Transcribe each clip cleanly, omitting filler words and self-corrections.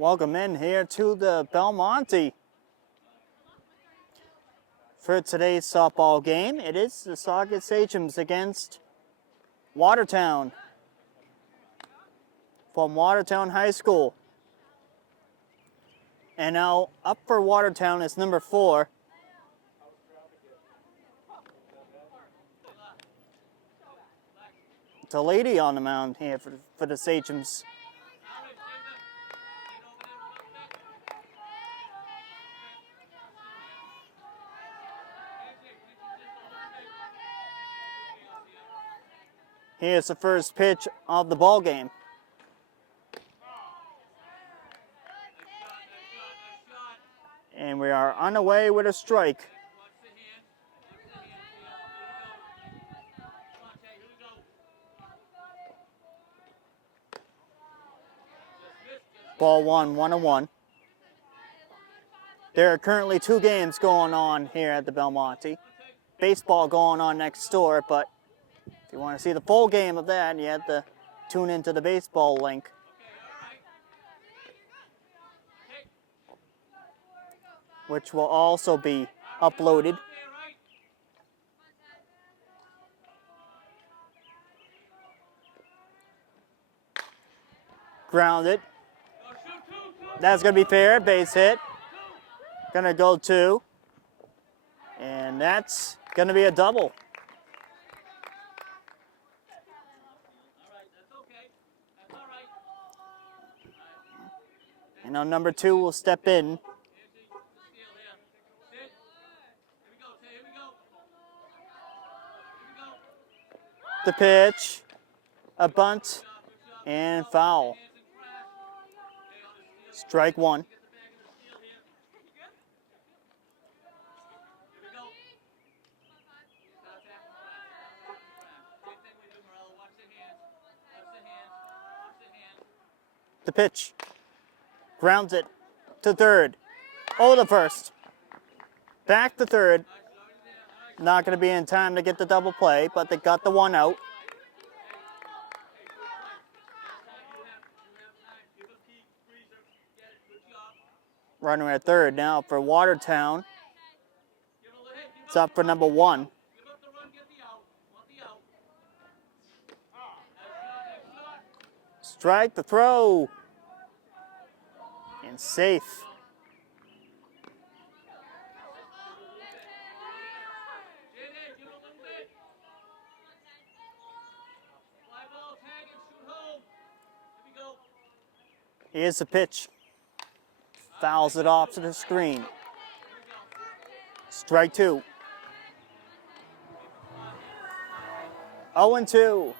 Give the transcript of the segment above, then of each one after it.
Welcome in here to the Belmonte. For today's softball game, it is the Saugus Sachems against Watertown from Watertown High School. And now up for Watertown is number 4. It's a lady on the mound here for the Sachems. Here's the first pitch of the ball game. And we are on the way with a strike. Ball 1-1. There are currently 2 games going on here at the Belmonte. Baseball going on next door, but if you want to see the full game of that, you have to tune into the baseball link. Which will also be uploaded. Grounded. That's going to be fair, base hit. Going to go 2. And that's going to be a double. And now number 2 will step in. The pitch, a bunt, and foul. Strike 1. The pitch. Grounds it to third. Oh, the first. Back to third. Not going to be in time to get the double play, but they got the 1 out. Runner at third now for Watertown. It's up for number 1. Strike the throw. And safe. Here's the pitch. Fouls it off to the screen. Strike 2. 0-2.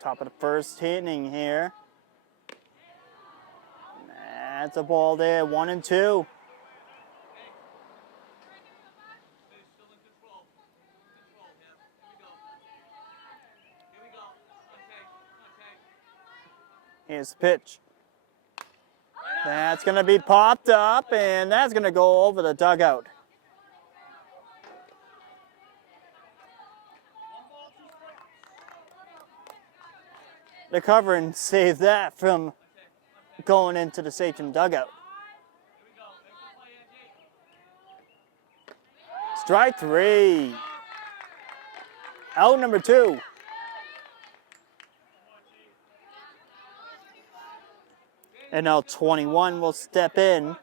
Top of the first inning here. That's a ball there. 1-2. Here's the pitch. That's going to be popped up, and that's going to go over the dugout. The covering saved that from going into the Sachem dugout. Strike 3. Out number 2. And now 21 will step in.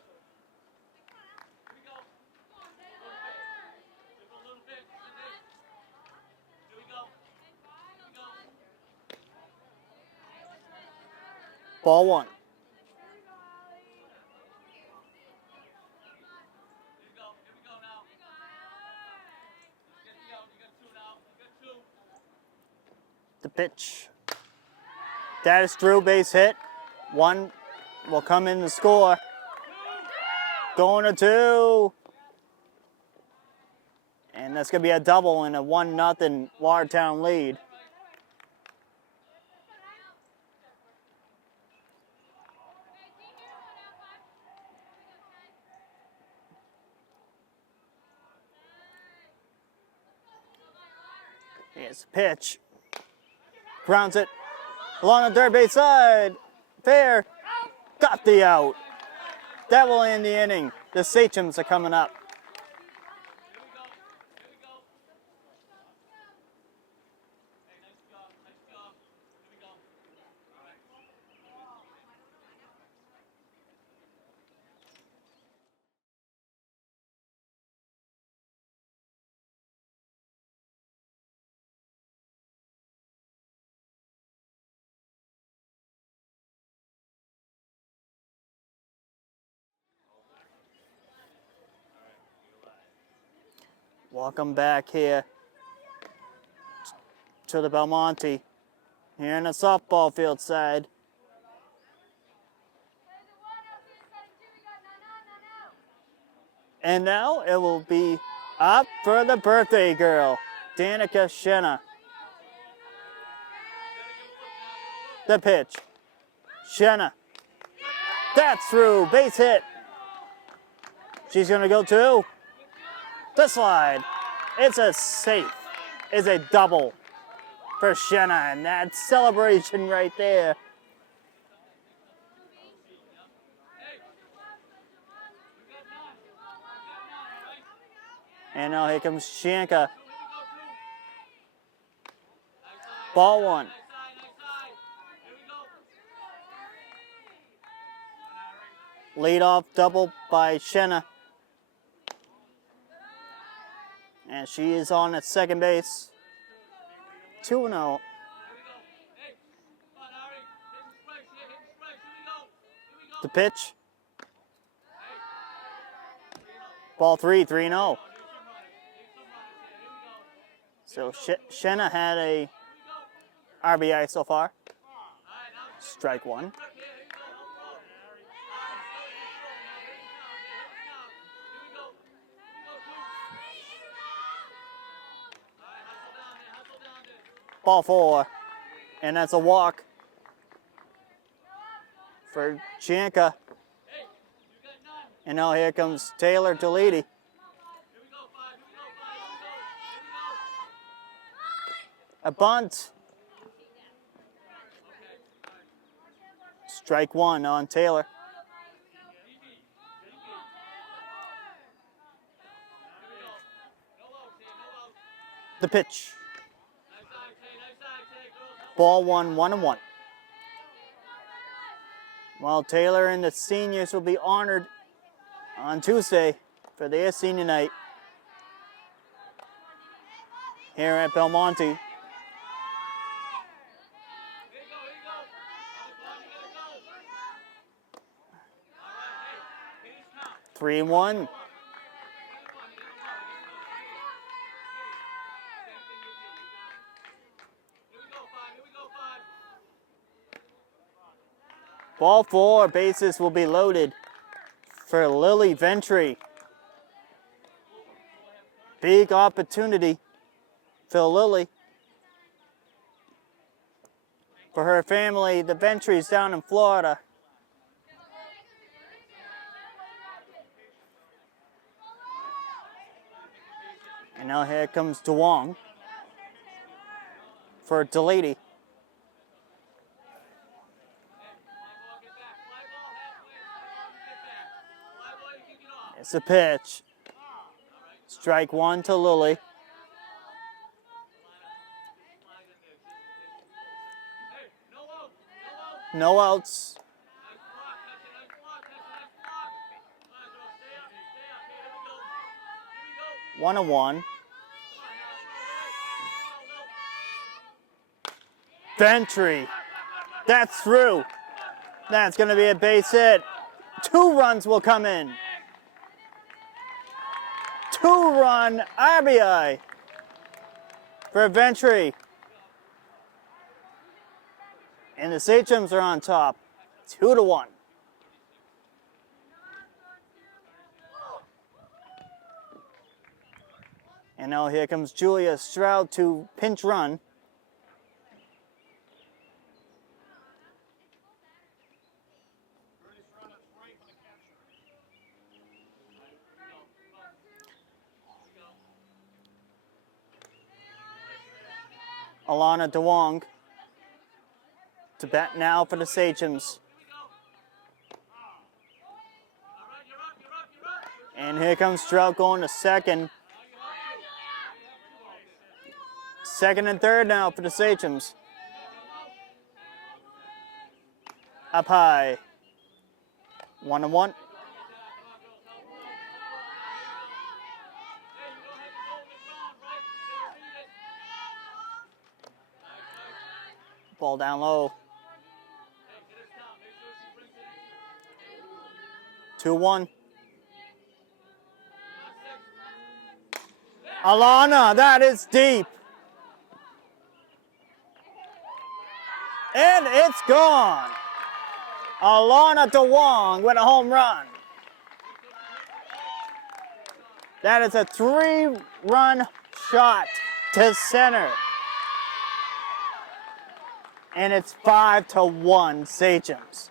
Ball 1. The pitch. That is through, base hit. 1 will come in to score. Going to 2. And that's going to be a double and a 1-0 Watertown lead. Here's the pitch. Grounds it along the third base side. Fair. Got the out. That will end the inning. The Sachems are coming up. Welcome back here to the Belmonte, here in the softball field side. And now it will be up for the birthday girl, Danica Shenna. The pitch. Shenna. That's through. Base hit. She's going to go to the slide. It's a safe. It's a double for Shenna, and that celebration right there. And now here comes Shanka. Ball one. Lead off double by Shenna. And she is on at second base. 2-0. The pitch. Ball 3-0. So Shenna had a RBI so far. Strike one. Ball 4, and that's a walk for Janka. And now here comes Taylor Deledy. A bunt. Strike one on Taylor. The pitch. Ball one, 1-1. While Taylor and the seniors will be honored on Tuesday for their senior night here at Belmonte. Three and one. Ball 4, bases will be loaded for Lily Ventry. Big opportunity for Lily. For her family, the Ventrys down in Florida. And now here comes DeWong for Deledy. It's a pitch. Strike one to Lily. No outs. One and one. Ventry. That's through. That's going to be a base hit. 2 runs will come in. 2-run RBI for Ventry. And the Sachems are on top, 2-1. And now here comes Julia Stroud to pinch run. Alana DeWong to bat now for the Sachems. And here comes Strout going to second. Second and third now for the Sachems. Up high. 1-1. Ball down low. 2-1. Alana, that is deep. And it's gone. Alana DeWong with a home run. That is a 3-run shot to center. And it's 5-1 Sachems.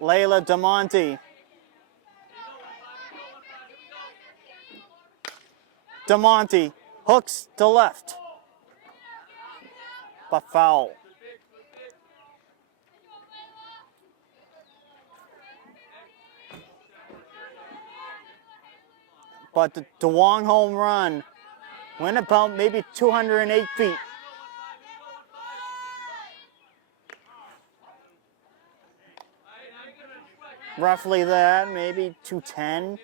Layla DeMonte. DeMonte hooks to left. But foul. But the DeWong home run went about maybe 208 feet. Roughly that, maybe 210.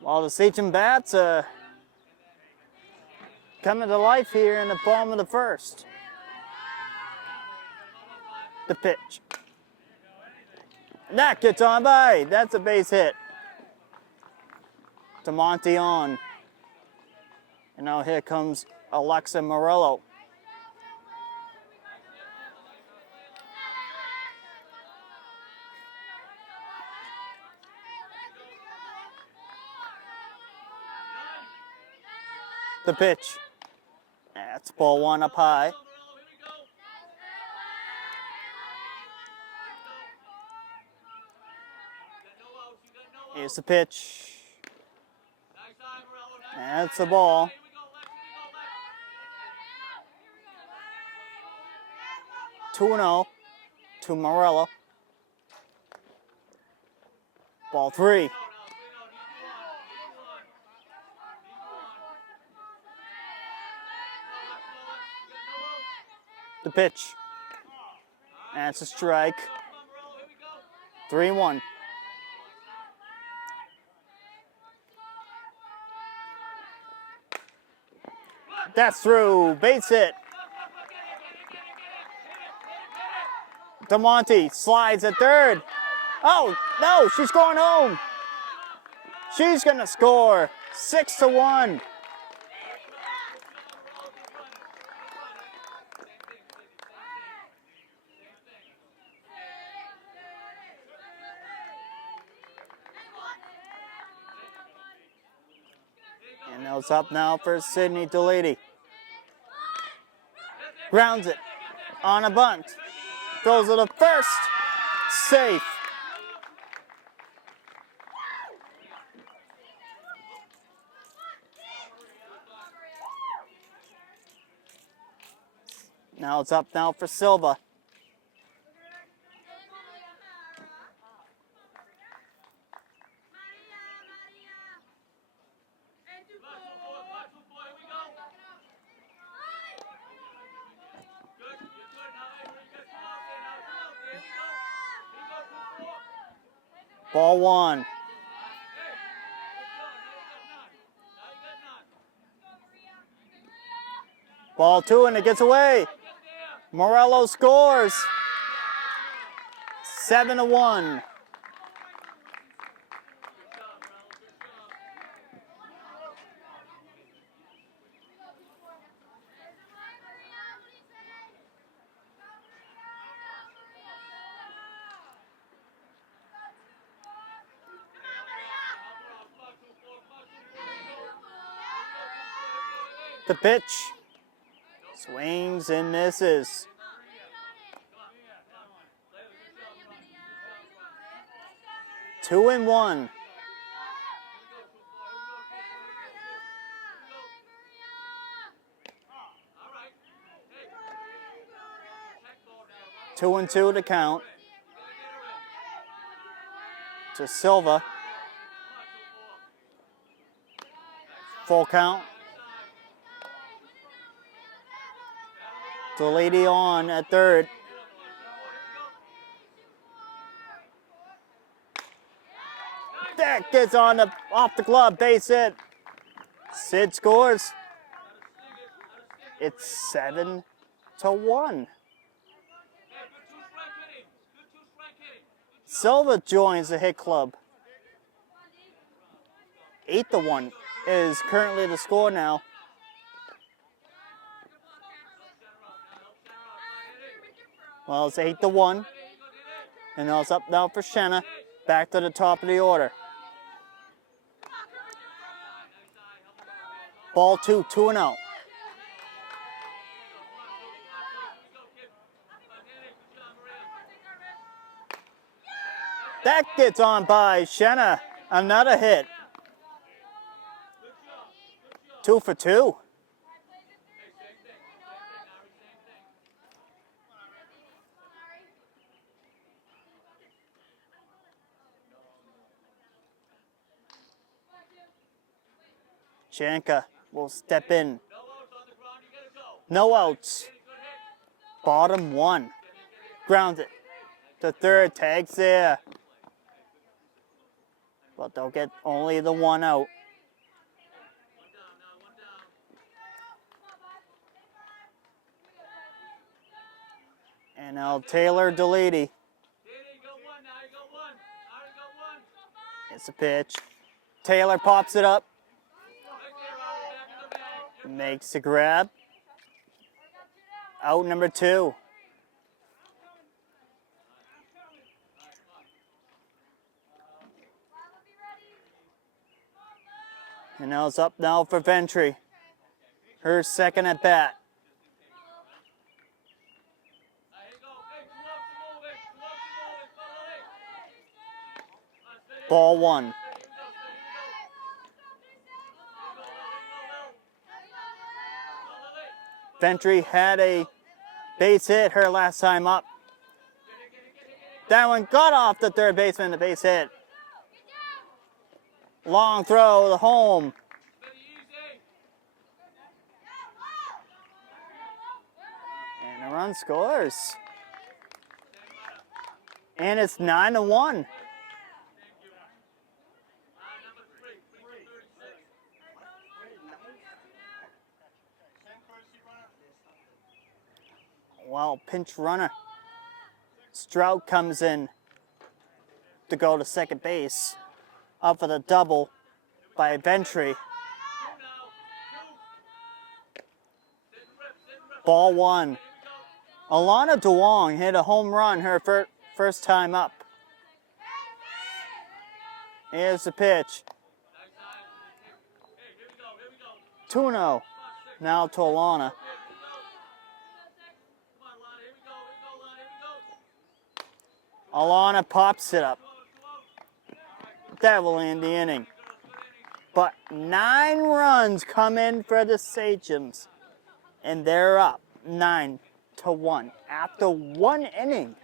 While the Sachem bats coming to life here in the bottom of the first. The pitch. That gets on by. That's a base hit. DeMonte on. And now here comes Alexa Morello. The pitch. That's ball one up high. Here's the pitch. That's the ball. Two 2-0 to Morello. Ball three. The pitch. That's a strike. 3-1. That's through. Base hit. DeMonte slides at third. Oh, no, she's going home. She's going to score 6-1. And it's up now for Sydney Delady. Grounds it on a bunt. Throws it to first. Safe. Now it's up now for Silva. Ball one. Ball two, and it gets away. Morello scores. 7-1. The pitch. Swings and misses. Two and one. Two and two to count. To Silva. Full count. Delady on at third. That gets on the off the glove, base hit. Sid scores. It's 7-1. Silva joins the hit club. 8-1 is currently the score now. Well, it's 8-1. And now it's up now for Shenna. Back to the top of the order. Ball 2, 2-0. That gets on by Shenna. Another hit. 2 for 2. Chanka will step in. No outs. Bottom 1. Grounds it. To third, tags there. But they'll get only the 1 out. And now Taylor Delady. It's a pitch. Taylor pops it up. Makes a grab. Out number 2. And now it's up now for Ventry. Her second at bat. Ball 1. Ventry had a base hit her last time up. That one got off the third baseman, the base hit. Long throw, the home. And a run scores. And it's 9-1. Well, pinch runner. Strout comes in to go to second base. Up for the double by Ventry. Ball 1. Alana DeWong hit a home run her first time up. Here's the pitch. 2-0. Now to Alana. Alana pops it up. That will end the inning. But 9 runs come in for the Sachems. And they're up 9-1 after 1 inning.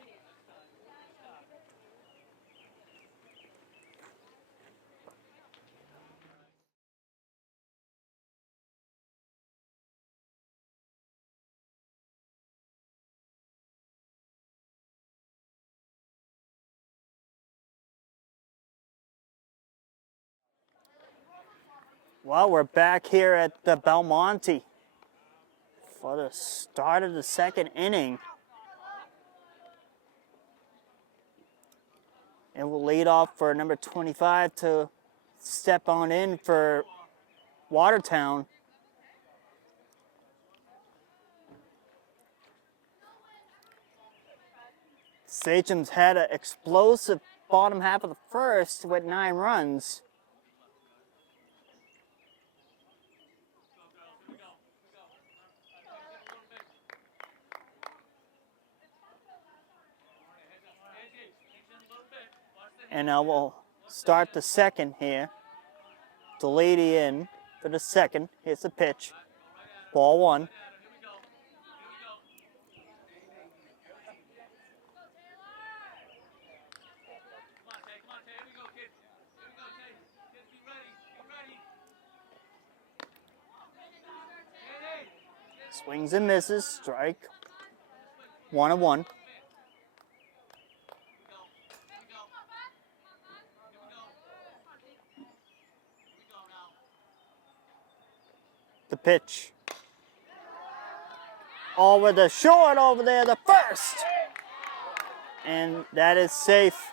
Well, we're back here at the Belmonte for the start of the second inning. And we'll lead off for number 25 to step on in for Watertown. Sachems had an explosive bottom half of the first with 9 runs. And now we'll start the second here. The lady in for the second. Here's the pitch. Ball one. Swings and misses. Strike. 1-1. The pitch. Over the short over there, the first. And that is safe.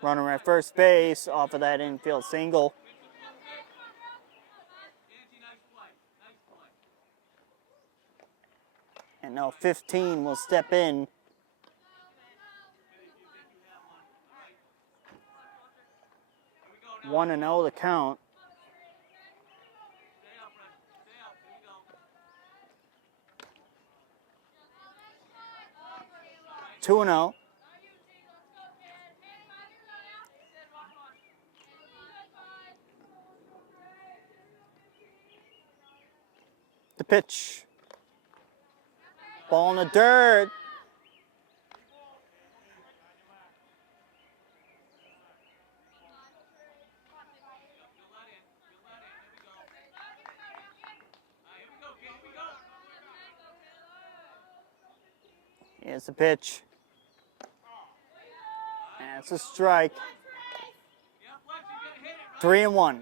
Runner at first base off of that infield single. And now 15 will step in. 1-0 the count. Two and 0. The pitch. Ball in the dirt. Here's the pitch. And it's a strike. 3-1.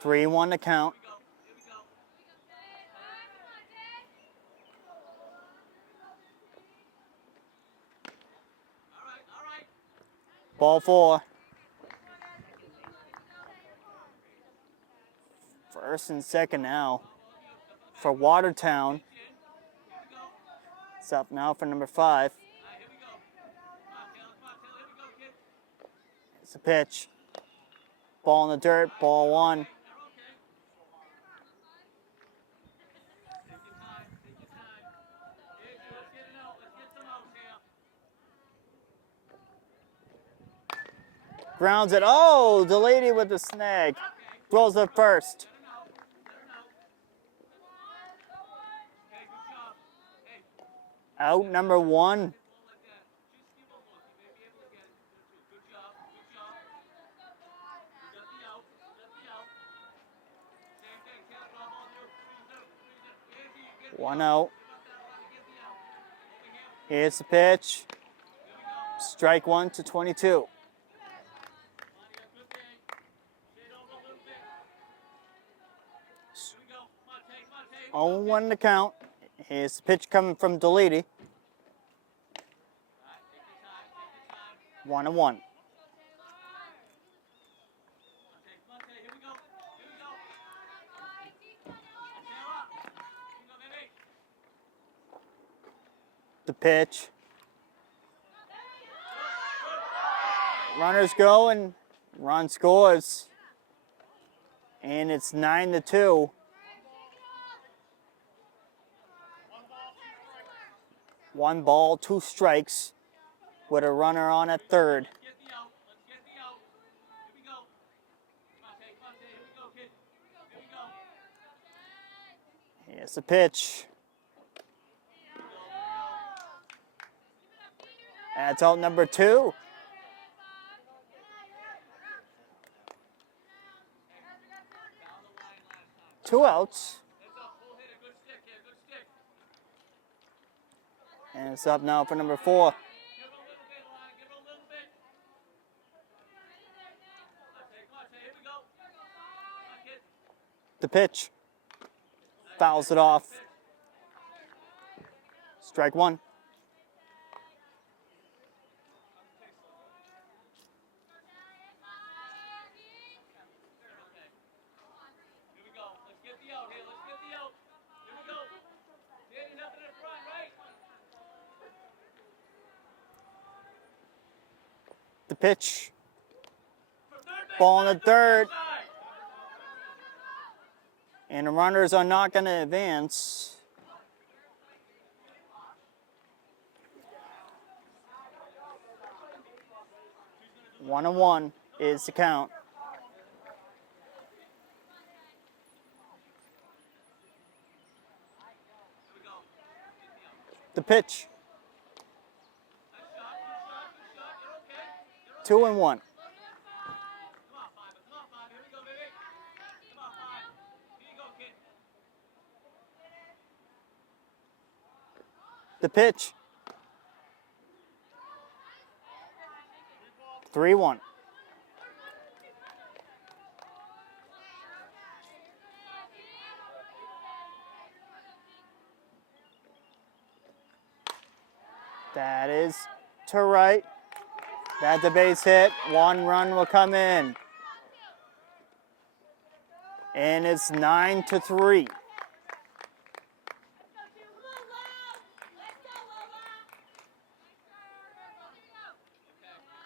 Three, 1 to count. Ball 4. First and second now for Watertown. It's up now for number 5. It's a pitch. Ball in the dirt, ball 1. Grounds it. Oh, the lady with the snag. Throws it first. Out number 1. One out. Here's the pitch. Strike 1 to 22. 0-1 to count. Here's the pitch coming from Delady. 1-1. The pitch. Runners go and run scores. And it's 9-2. One ball, 2 strikes with a runner on at third. Here's the pitch. That's out number 2. Two outs. And it's up now for number 4. The pitch. Fouls it off. Strike 1. The pitch. Ball in the third. And the runners are not going to advance. One and one is the count. The pitch. 2-1. The pitch. 3-1. That is to right. That's a base hit. One run will come in. And it's 9-3.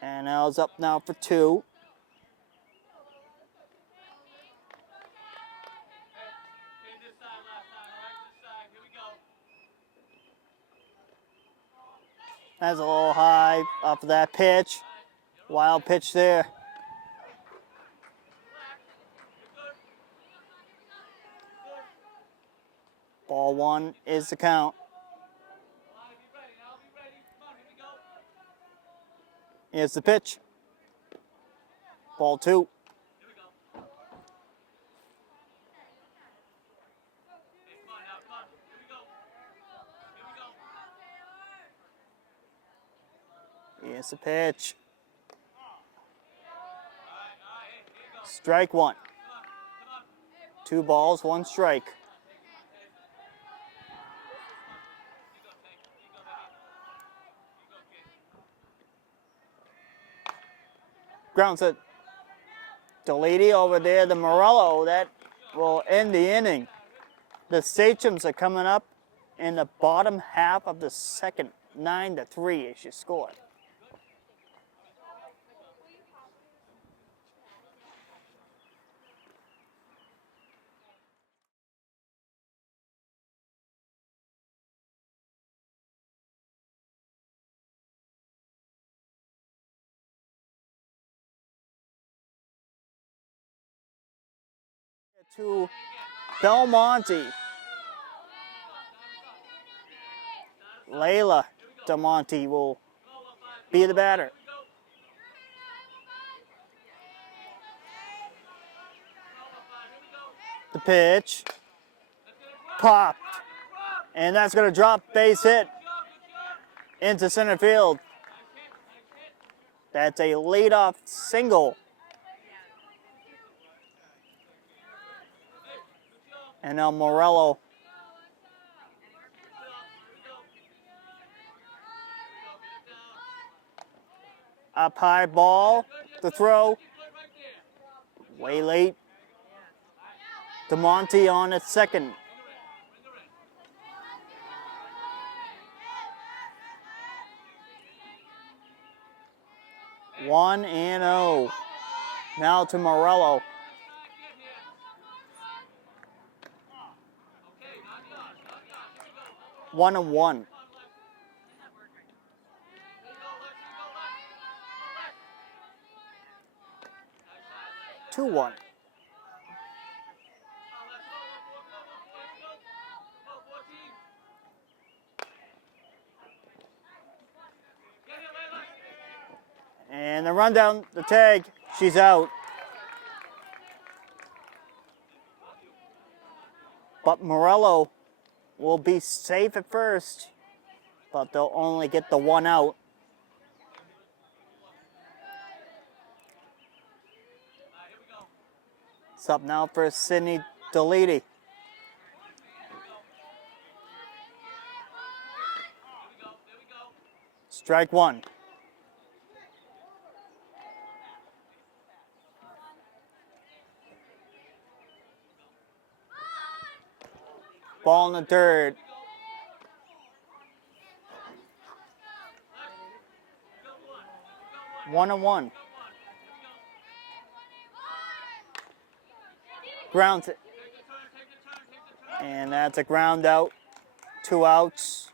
And Al's up now for 2. That's a little high off of that pitch. Wild pitch there. Ball 1 is the count. Here's the pitch. Ball 2. Here's the pitch. Strike 1. 2 balls, 1 strike. Grounds it. Delady over there, the Morello, that will end the inning. The Sachems are coming up in the bottom half of the second. 9-3 is your score. To Belmonte. Layla DeMonte will be the batter. The pitch. Popped. And that's going to drop base hit into center field. That's a leadoff single. And now Morello up high ball, the throw, way late. DeMonte on at second. One and oh. Now to Morello. One and one. 2-1. And the rundown, the tag, she's out. But Morello will be safe at first, but they'll only get the 1 out. It's up now for Sidney Delady. Strike 1. Ball in the third. 1-1. Grounds it. And that's a ground out. 2 outs.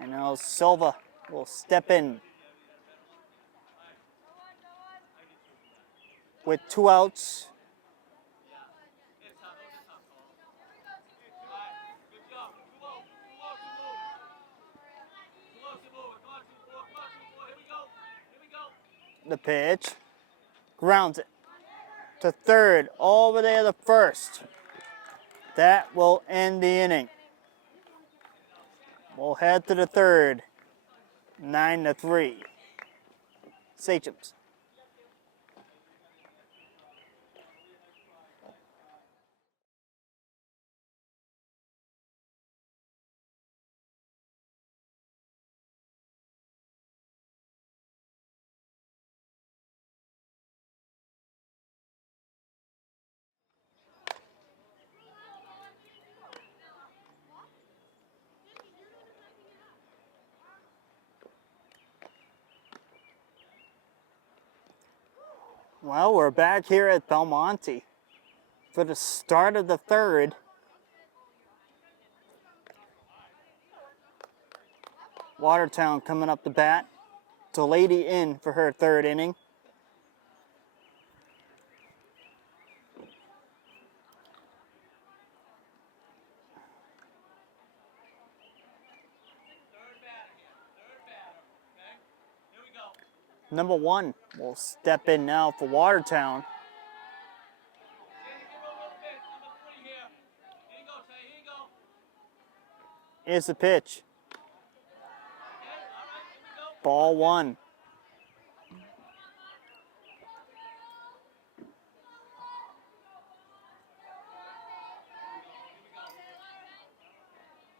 And now Silva will step in with 2 outs. The pitch. Grounds it to third, over there to first. That will end the inning. We'll head to the third. 9-3. Sachems. Well, we're back here at Belmonte for the start of the third. Watertown coming up to bat. Delaney in for her third inning. Number 1 will step in now for Watertown. Here's the pitch. Ball 1.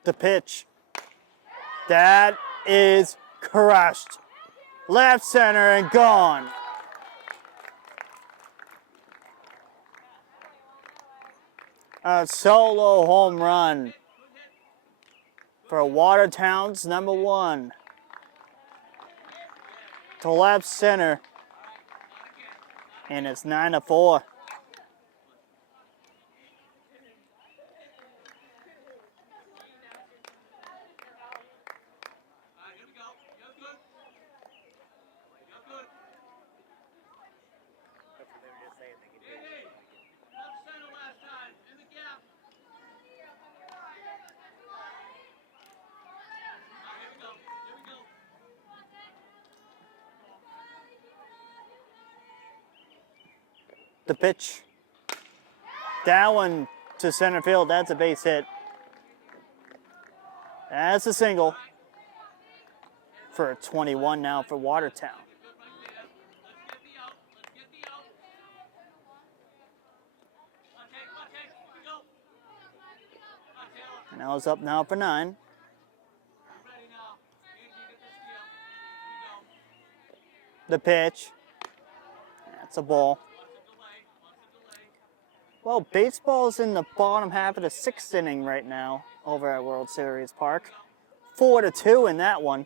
The pitch. That is crushed. Left center and gone. A solo home run for Watertown's number 1. To left center. And it's 9-4. The pitch. That one to center field. That's a base hit. That's a single for 21 now for Watertown. Now it's up now for 9. The pitch. That's a ball. Well, baseball's in the bottom half of the 6th inning right now over at World Series Park. 4-2 in that one.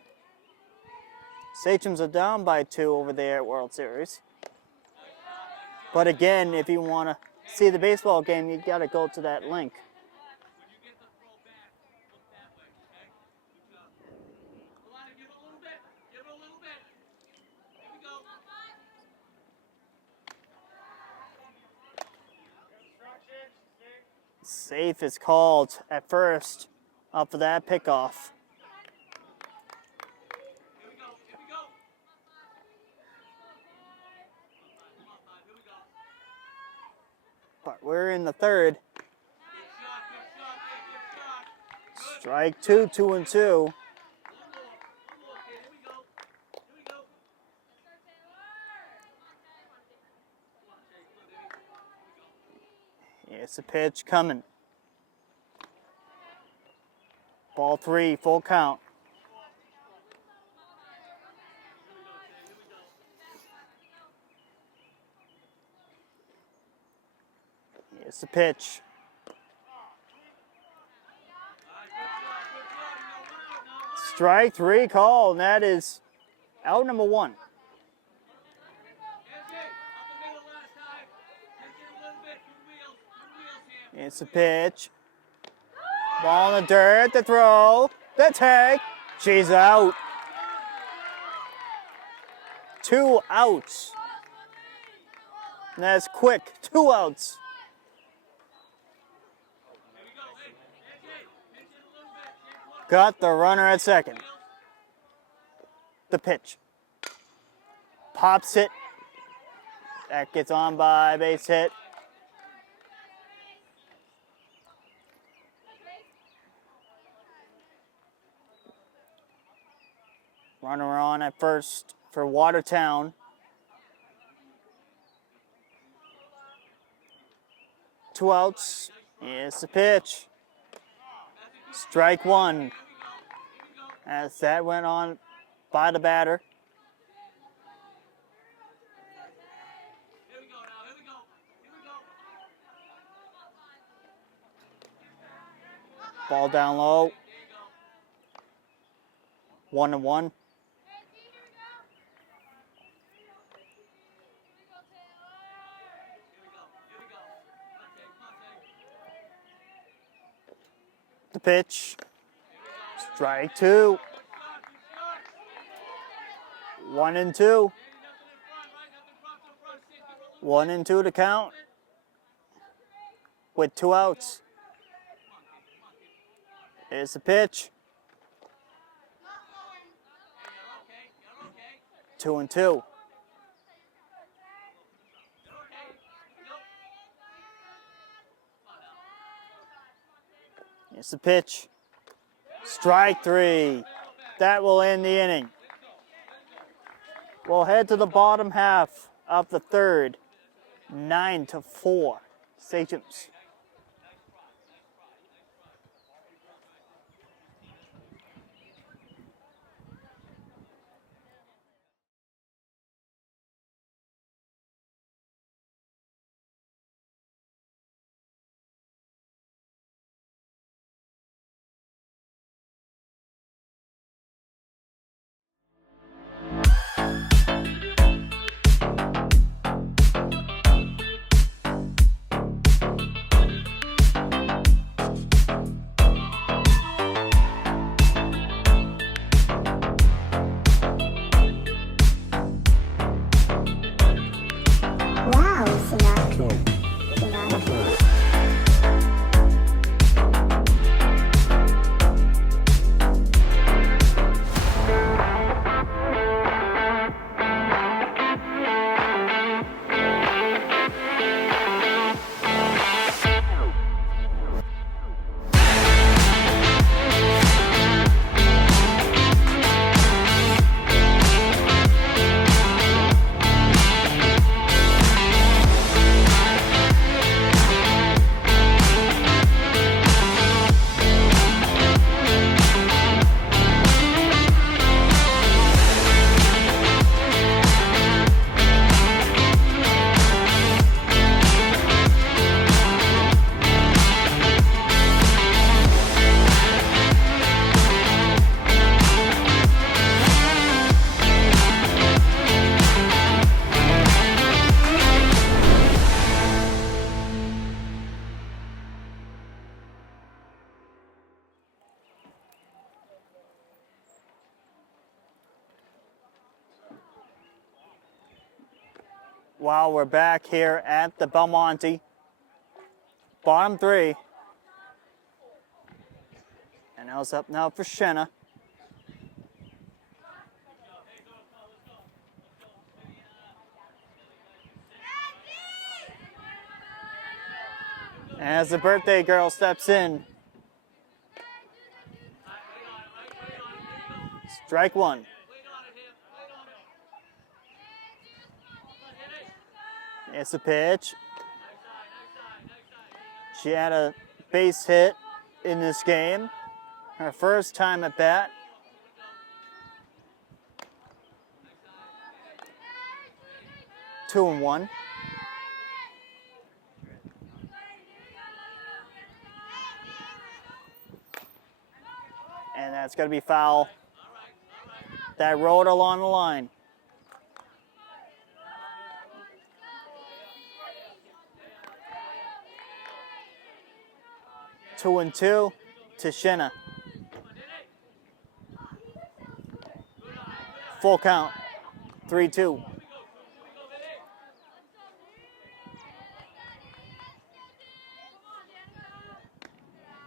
Sachems are down by 2 over there at World Series. But again, if you want to see the baseball game, you got to go to that link. Safe is called at first up for that pickoff. But we're in the third. Strike 2, 2-2. It's a pitch coming. Ball 3, full count. Here's the pitch. Strike three call, and that is out number one. It's a pitch. Ball in the dirt, the throw, the tag. She's out. 2 outs. And that's quick, 2 outs. Got the runner at second. The pitch. Pops it. That gets on by base hit. Runner on at first for Watertown. Two outs. Here's the pitch. Strike one. As that went on by the batter. Ball down low. 1-1. The pitch. Strike two. 1-2. 1-2 to count. With 2 outs. Here's the pitch. 2-2. Here's the pitch. Strike three. That will end the inning. We'll head to the bottom half of the third. 9-4. Sachems. Wow, we're back here at the Belmonte. Bottom three. And now it's up now for Shenna. As the birthday girl steps in. Strike one. It's a pitch. She had a base hit in this game. Her first time at bat. Two and one. And that's going to be foul that road along the line. Two and two to Shinna. Full count, 3-2.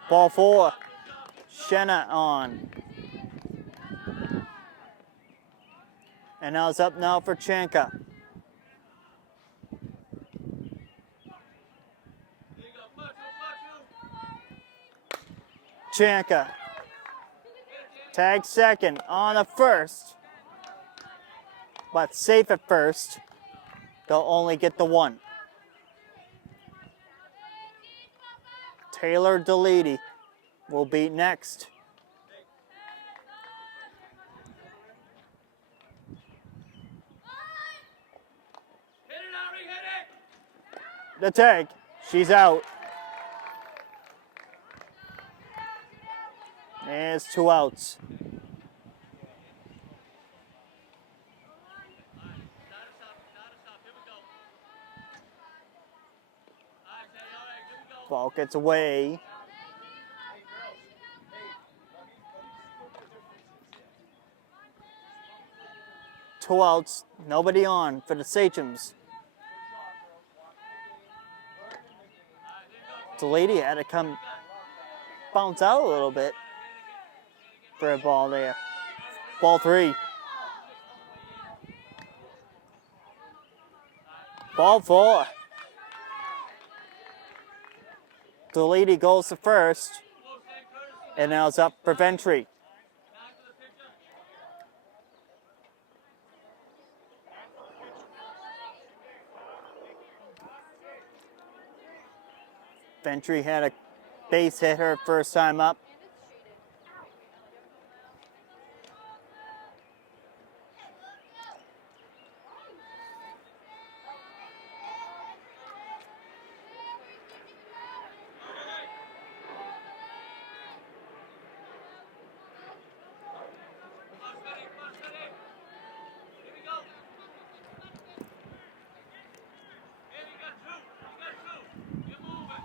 Ball four, Shinna on. And now it's up now for Chanka. Chanka. Tag second on the first. But safe at first. They'll only get the one. Taylor Deledy will be next. The tag, she's out. There's 2 outs. Ball gets away. Two outs, nobody on for the Sachems. Deledy had to come bounce out a little bit for a ball there. Ball three. Ball four. Deledy goes to first. And now it's up for Ventry. Ventry had a base hit her first time up.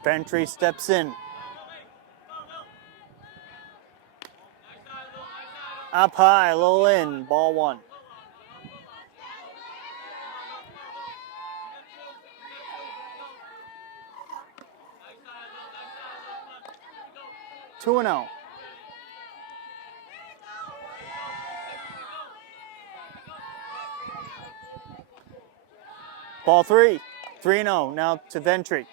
Ventry steps in. Up high, low in, ball one. Two and oh. Ball three. 3-0 now to Ventry.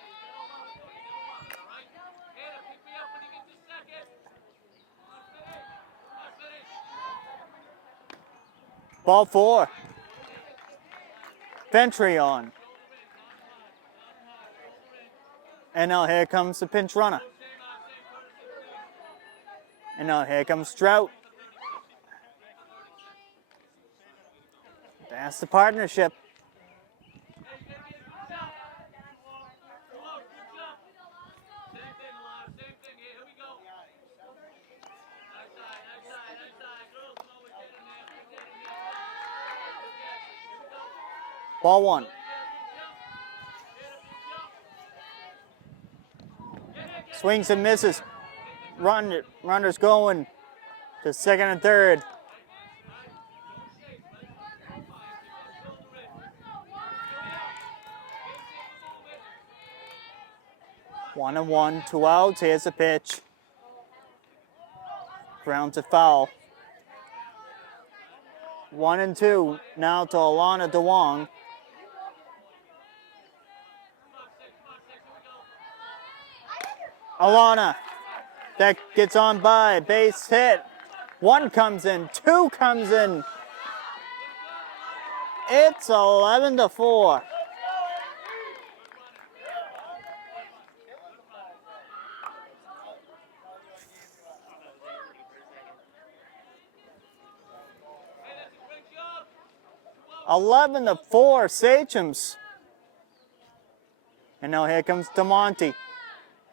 Ball four. Ventry on. And now here comes the pinch runner. And now here comes Trout. That's the partnership. Ball one. Swings and misses. Runners going to second and third. One and one, 2 outs. Here's the pitch. Ground to foul. 1 and 2 now to Alana DeWong. Alana, that gets on by, base hit. 1 comes in, 2 comes in. It's 11-4. $11-4 Sachems. And now here comes Belmonte.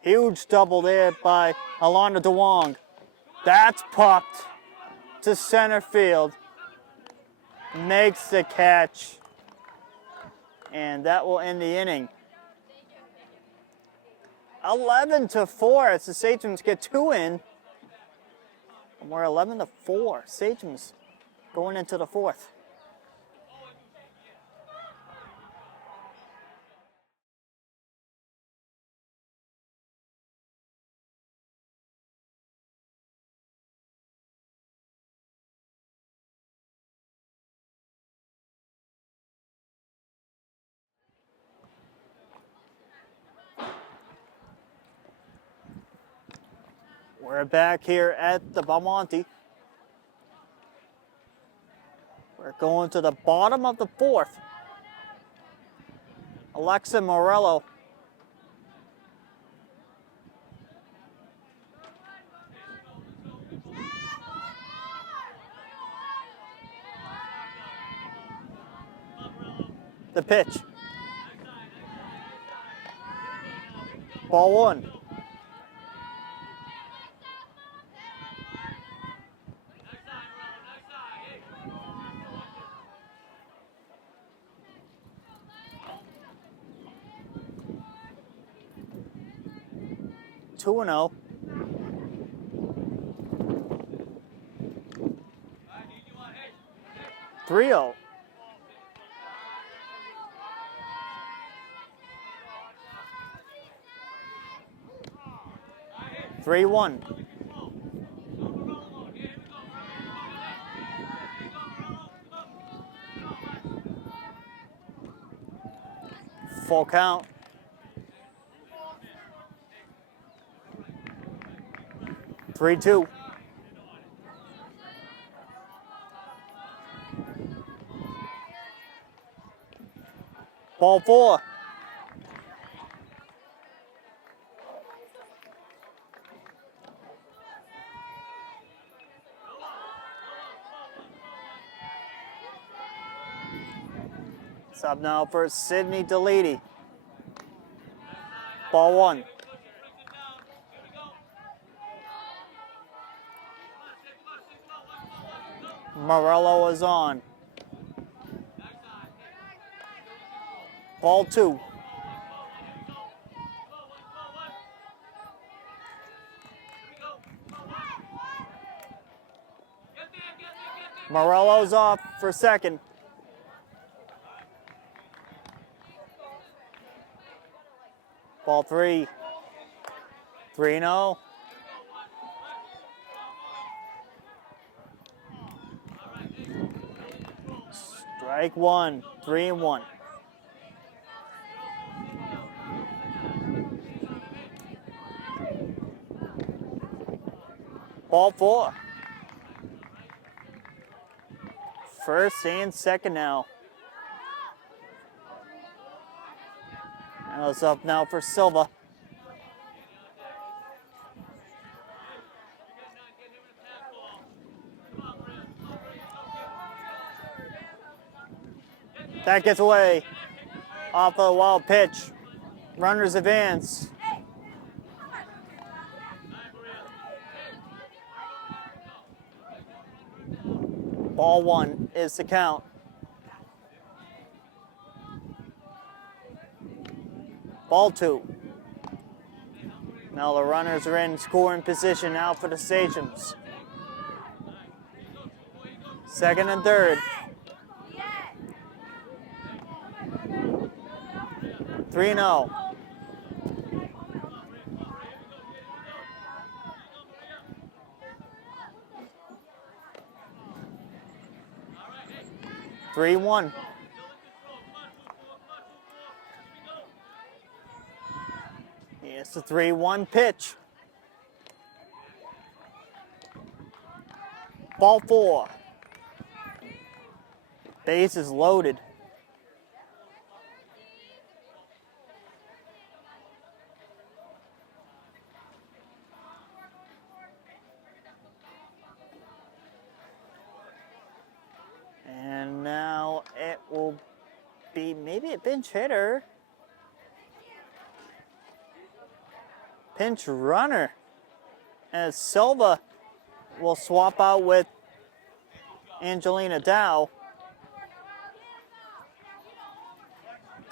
Huge double there by Alana DeWong. That's popped to center field. makes the catch. And that will end the inning. 11-4 as the Sachems get 2 in. And we're 11-4. Sachems going into the 4th. We're back here at the Belmonte. We're going to the bottom of the 4th. Alexa Morello. The pitch. Ball 1. Two and 0. Three 0. Three 1. Full count. 3-2. Ball 4. Sub now for Sydney Deledy. Ball 1. Morello is on. Ball 2. Morello's off for second. Ball 3. 3-0. Strike 1. 3-1. Ball 4. First and second now. It's up now for Silva. That gets away. Off of the wild pitch. Runners advance. Ball 1 is the count. Ball 2. Now the runners are in scoring position now for the Sachems. Second and third. 3-0. Three 1. It's the 3-1 pitch. Ball 4. Base is loaded. And now it will be maybe a pinch hitter. Pinch runner. As Silva will swap out with Angelina Dow.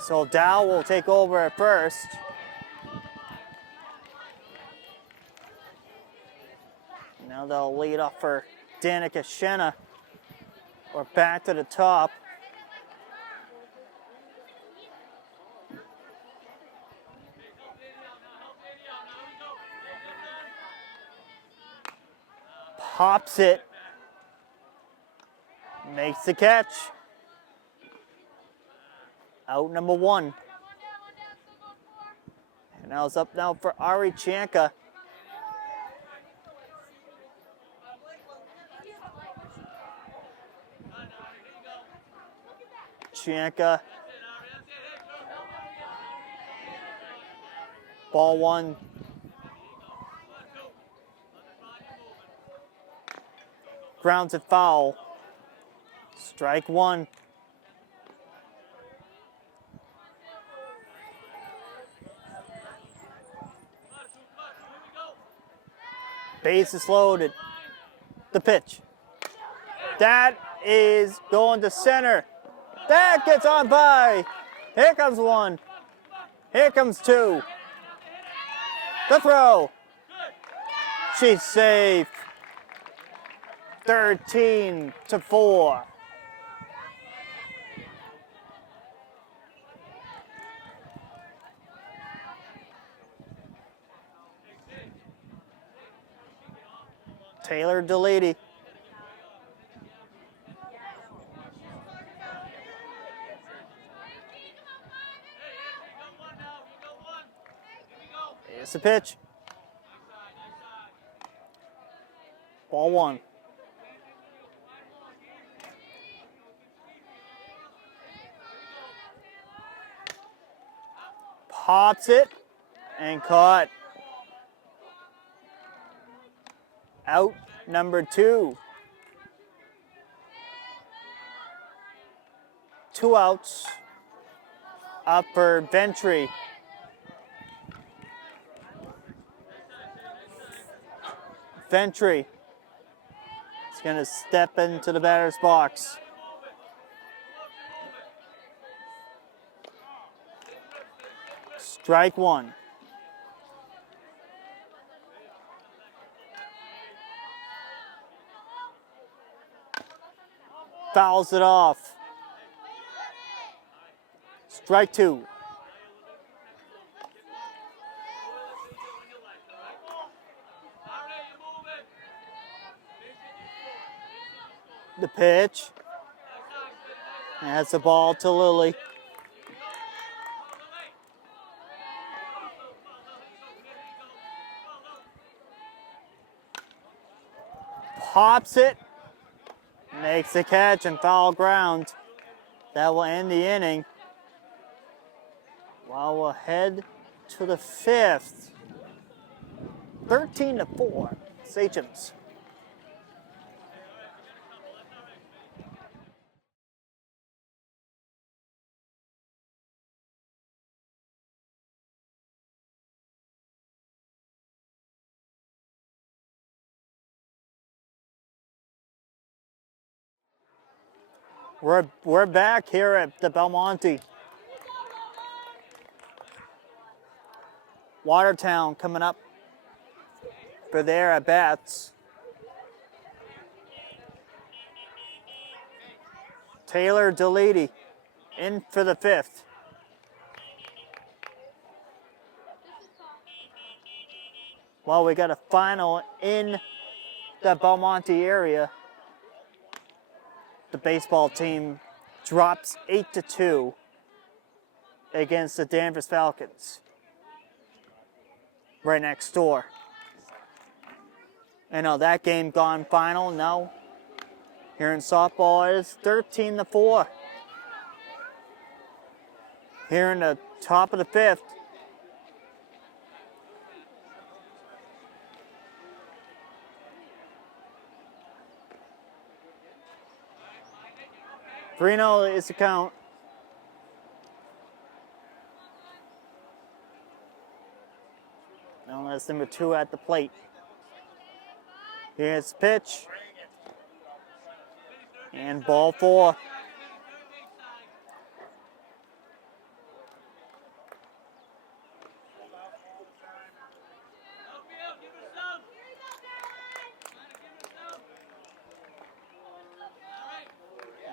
So Dow will take over at first. Now they'll lead off for Danica Shenna. Or back to the top. Pops it. Makes the catch. Out number 1. And now it's up now for Ari Chanka. Chanka. Ball 1. Grounds it foul. Strike 1. Bases loaded. The pitch. That is going to center. That gets on by. Here comes 1. Here comes 2. The throw. She's safe. 13-4. Taylor Delady. Here's the pitch. Ball 1. Pops it and caught. Out number 2. 2 outs. Up for Ventry. Ventry is going to step into the batter's box. Strike 1. Fouls it off. Strike 2. The pitch. That's the ball to Lily. Pops it. Makes the catch and foul ground. That will end the inning. While we'll head to the 5th. 13-4. Sachems. We're back here at the Belmonte. Watertown coming up for their at-bats. Taylor Delady in for the 5th. Well, we got a final in the Belmonte area. The baseball team drops 8-2 against the Danvers Falcons. Right next door. I know that game gone final. No. Here in softball it is 13-4. Here in the top of the 5th. Three-0 is the count. Now that's number 2 at the plate. Here's the pitch. And ball 4.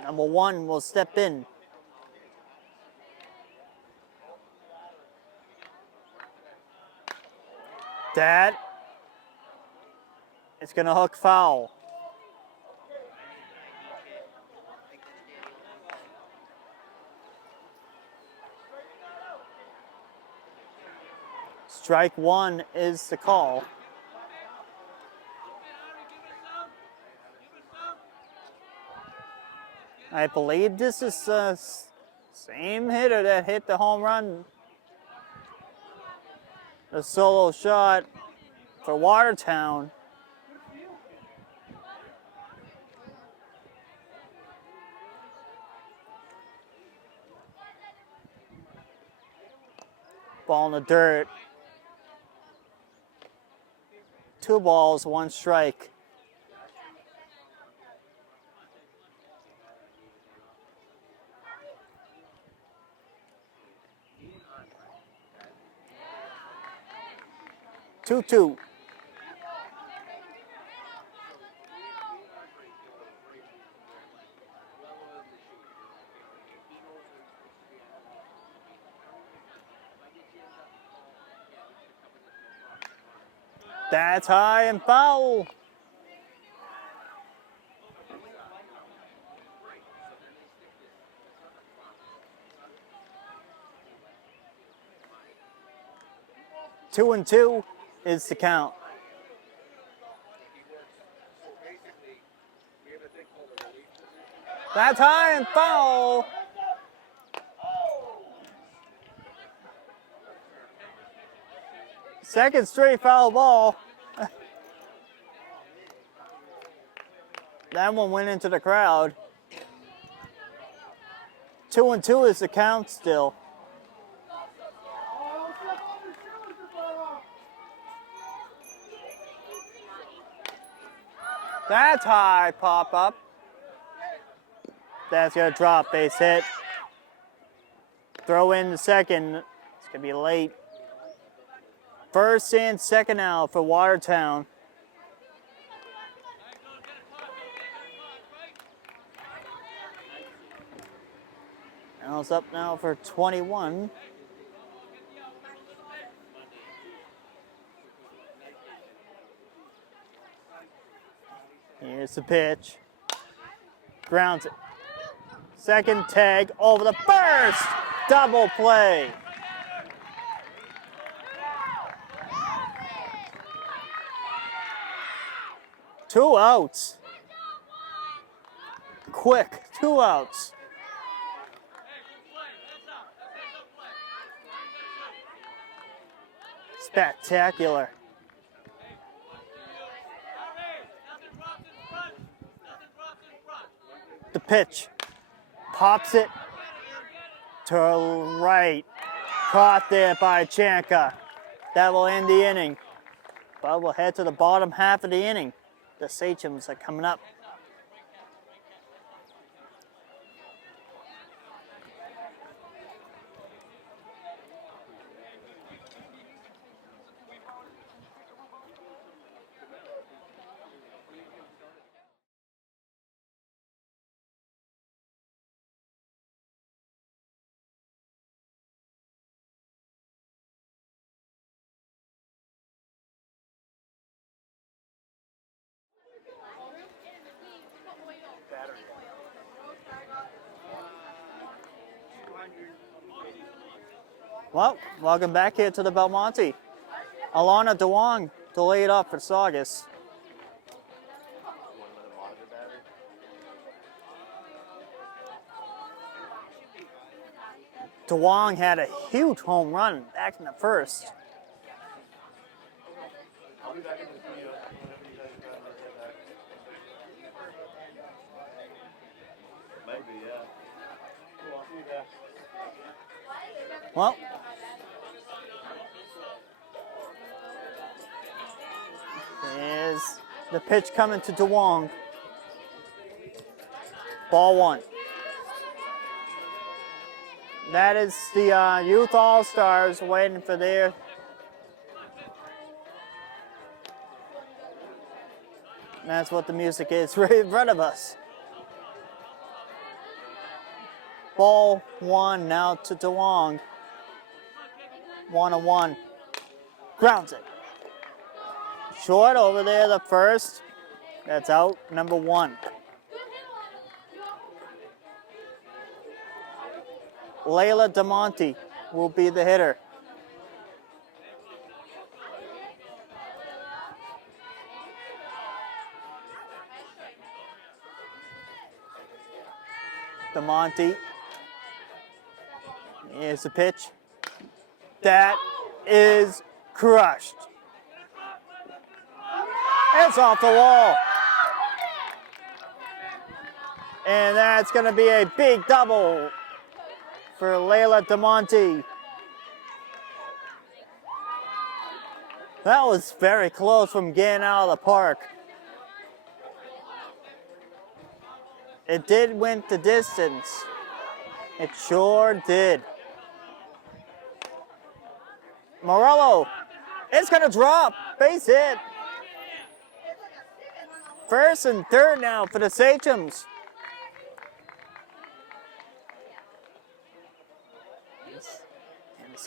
Number 1 will step in. That is going to hook foul. Strike 1 is the call. I believe this is the same hitter that hit the home run. The solo shot for Watertown. Ball in the dirt. 2 balls, 1 strike. Two. That's high and foul. Two and two is the count. That's high and foul. Second straight foul ball. That one went into the crowd. 2 and 2 is the count still. That's high, pop up. That's gonna drop, base hit. Throw in the second. It's gonna be late. First and second out for Watertown. Al's up now for 21. Here's the pitch. Grounds it. Second tag over the first. Double play. Two outs. Quick, 2 outs. Spectacular. The pitch. Pops it to right. Caught there by Chanka. That will end the inning. But we'll head to the bottom half of the inning. The Sachems are coming up. Well, welcome back here to the Belmonte. Alana DeWong to lay it up for Saugus. DeWong had a huge home run back in the first. Well, there's the pitch coming to DeWong. Ball 1. That is the Youth All-Stars waiting for their that's what the music is right in front of us. ball one now to DeLong. 1-1. Grounds it. Short over there, the first. That's out, number 1. Layla DeMonte will be the hitter. DeMonte. Here's the pitch. That is crushed. It's off the wall. And that's going to be a big double for Layla DeMonte. That was very close from getting out of the park. It did win the distance. It sure did. Morello, it's gonna drop. Base hit. First and third now for the Sachems.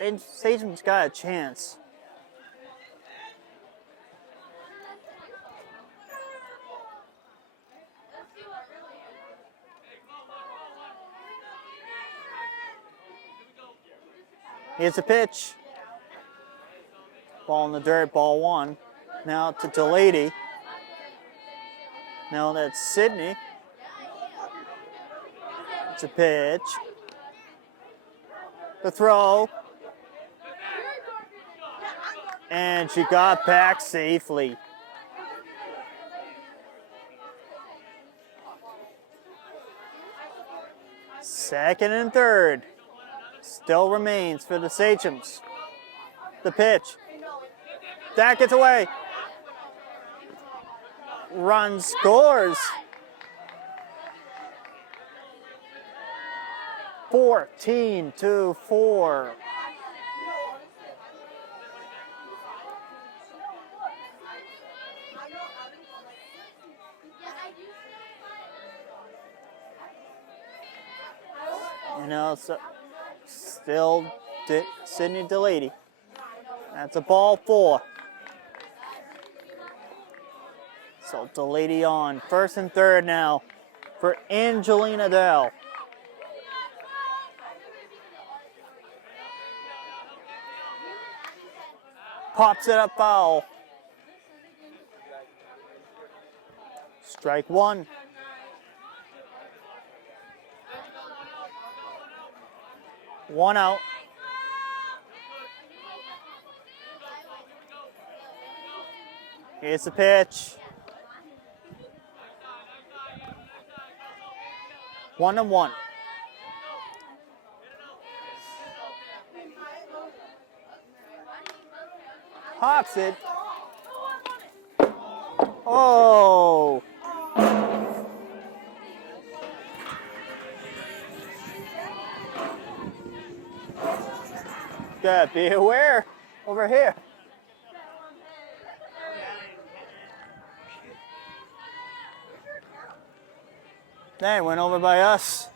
And the Sachems got a chance. Here's the pitch. Ball in the dirt, ball 1. Now to Delady. Now that's Sydney. It's a pitch. The throw. And she got back safely. Second and third. Still remains for the Sachems. The pitch. That gets away. Run scores. 14-4. You know, so still Sydney Delady. That's a ball 4. So Delady on. First and third now for Angelina Dell. Pops it up foul. Strike 1. One out. Here's the pitch. 1-1. Pops it. Oh. Gotta be aware over here. That went over by us.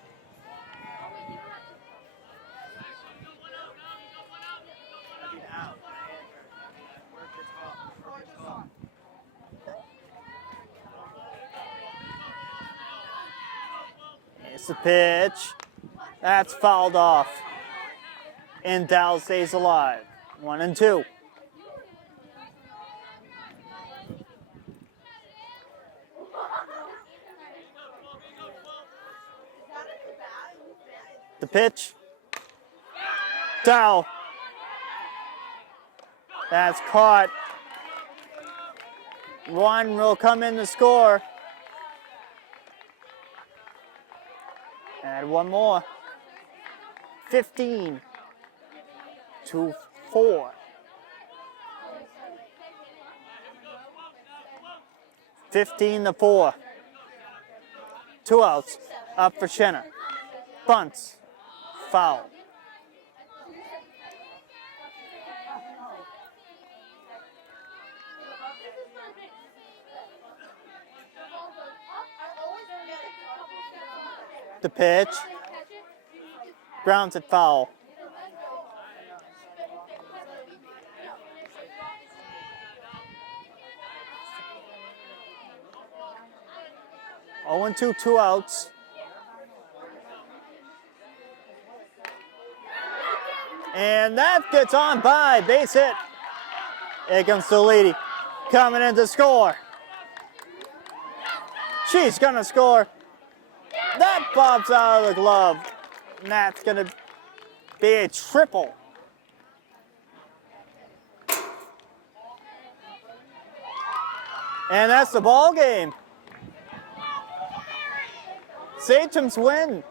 It's the pitch. That's fouled off. And Dow stays alive. 1-2. The pitch. Dow. That's caught. One will come in to score. Add one more. 15-4. 15-4. 2 outs. Up for Shenna. Bunts. Foul. The pitch. Grounds it foul. Oh, 2, 2 outs. And that gets on by. Base hit. Here comes the lady coming in to score. She's going to score. That bobs out of the glove. And that's going to be a triple. And that's the ball game. Sachems win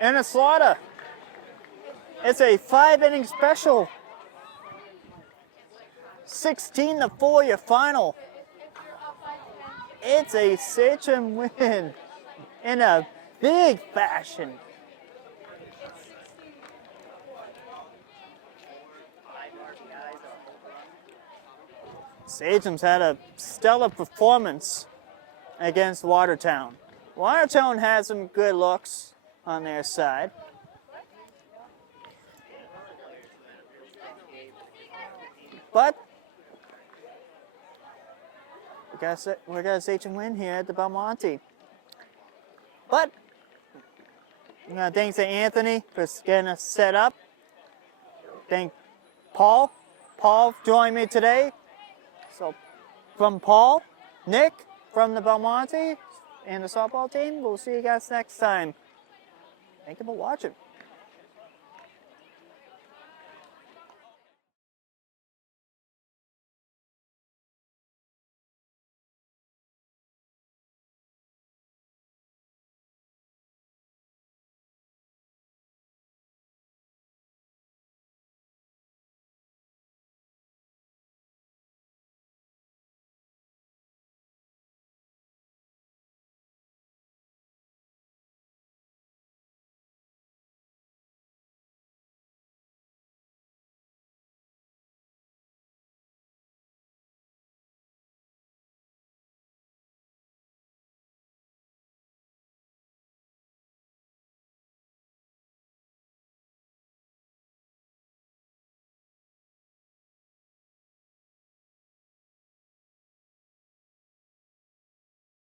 in a slaughter. It's a 5-inning special. 16-4 your final. It's a Sachem win in a big fashion. Sachems had a stellar performance against Watertown. Watertown had some good looks on their side. But we got a Sachem win here at the Belmonte. But thanks to Anthony for getting us set up. Thank Paul. Paul joined me today. So from Paul, Nick from the Belmonte and the softball team, we'll see you guys next time. Thank you for watching.